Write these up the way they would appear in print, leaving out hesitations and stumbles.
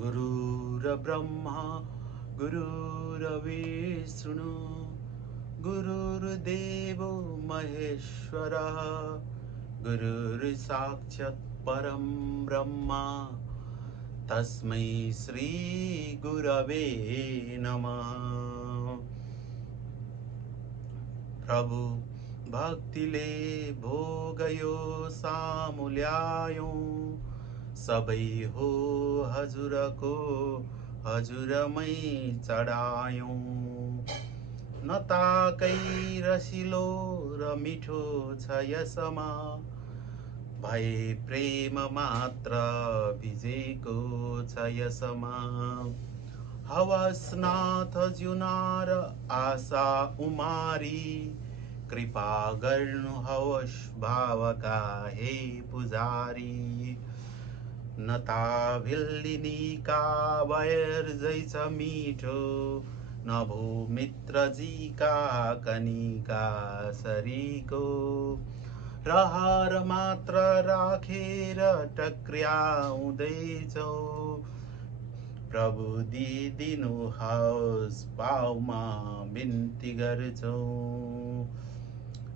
गुरुर्ब्रह्मा गुरुर्विष्णु गुरुर्देवो महेश्वरः गुरुर्साक्षात् परं ब्रह्मा तस्मै श्री गुरवे नमः। प्रभु भक्तिले भोगयो सामुल्यायो सबै हो हजुरको हजुरमै चढायौं। न ताकै रसिलो र मिठो छ यसमा भए प्रेम मात्र भिजेको छ यसमा। हवसनाथ जुनार आशा उमारी कृपा गर्नुहोस् भावका हे पुजारी। नता भिल्लिनीका बयर जैछ मिठो न भो मित्रजीका कनिका सरीको। रहर मात्र राखेर टक्र्याउँदैछौ प्रभु दिदिनुहोस् पाउमा बिन्ती गर्छौ।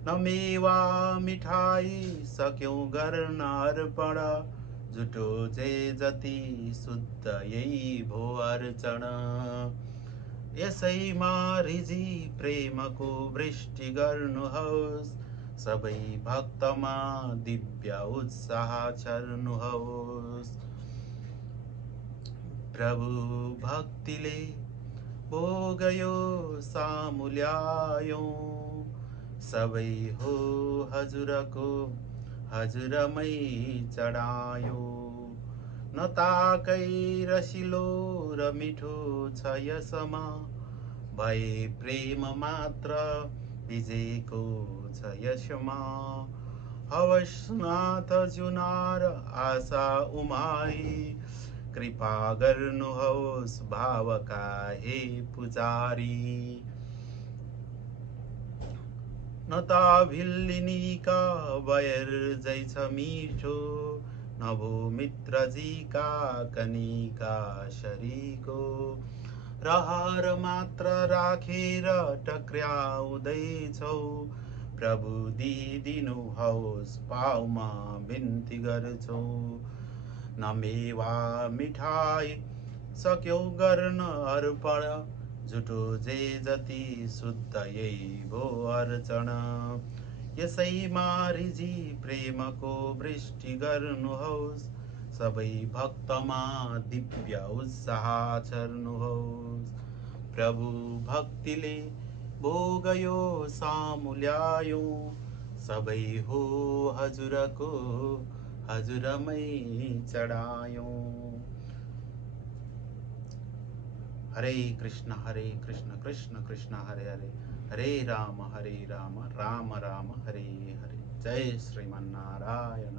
न मेवा मिठाई सक्यौं गर्न अर्पण जुठो जे जति शुद्ध यही भो अर्चन। यसैमा रिजी प्रेमको वृष्टि गर्नुहोस् सबै भक्तमा दिव्य उत्साह छर्नुहोस्। प्रभु भक्तिले भोगयो सामुल्यायो सबै हो हजुरको हजुरमै चढायो। न ताकै रसिलो र मिठो छ यसमा भए प्रेम मात्र भिजेको छ यसमा। हवसनाथ जुनार आशा उमारी कृपा गर्नुहोस् भावका हे पुजारी। न ता भिल्लिनीका बयर जैछ मिठो न भो मित्रजीका कनिका शरीको। रहर मात्र राखेर टक्र्याउँदैछौ प्रभु दिदिनुहोस् पाउमा बिन्ती गर्छौ। न मेवा मिठाई सक्यौ गर्न अर्पण जुठो जे जति शुद्ध यही भो अर्चन। यसैमा रिजी प्रेमको वृष्टि गर्नुहोस् सबै भक्तमा दिव्य उत्साह छर्नुहोस्। प्रभु भक्तिले भोगयो सामुल्यायो सबै हो हजुरको हजुरमै चढायौं। हरे कृष्ण कृष्ण कृष्ण हरे हरे हरे राम राम राम हरे हरे। जय श्रीमन्नारायण।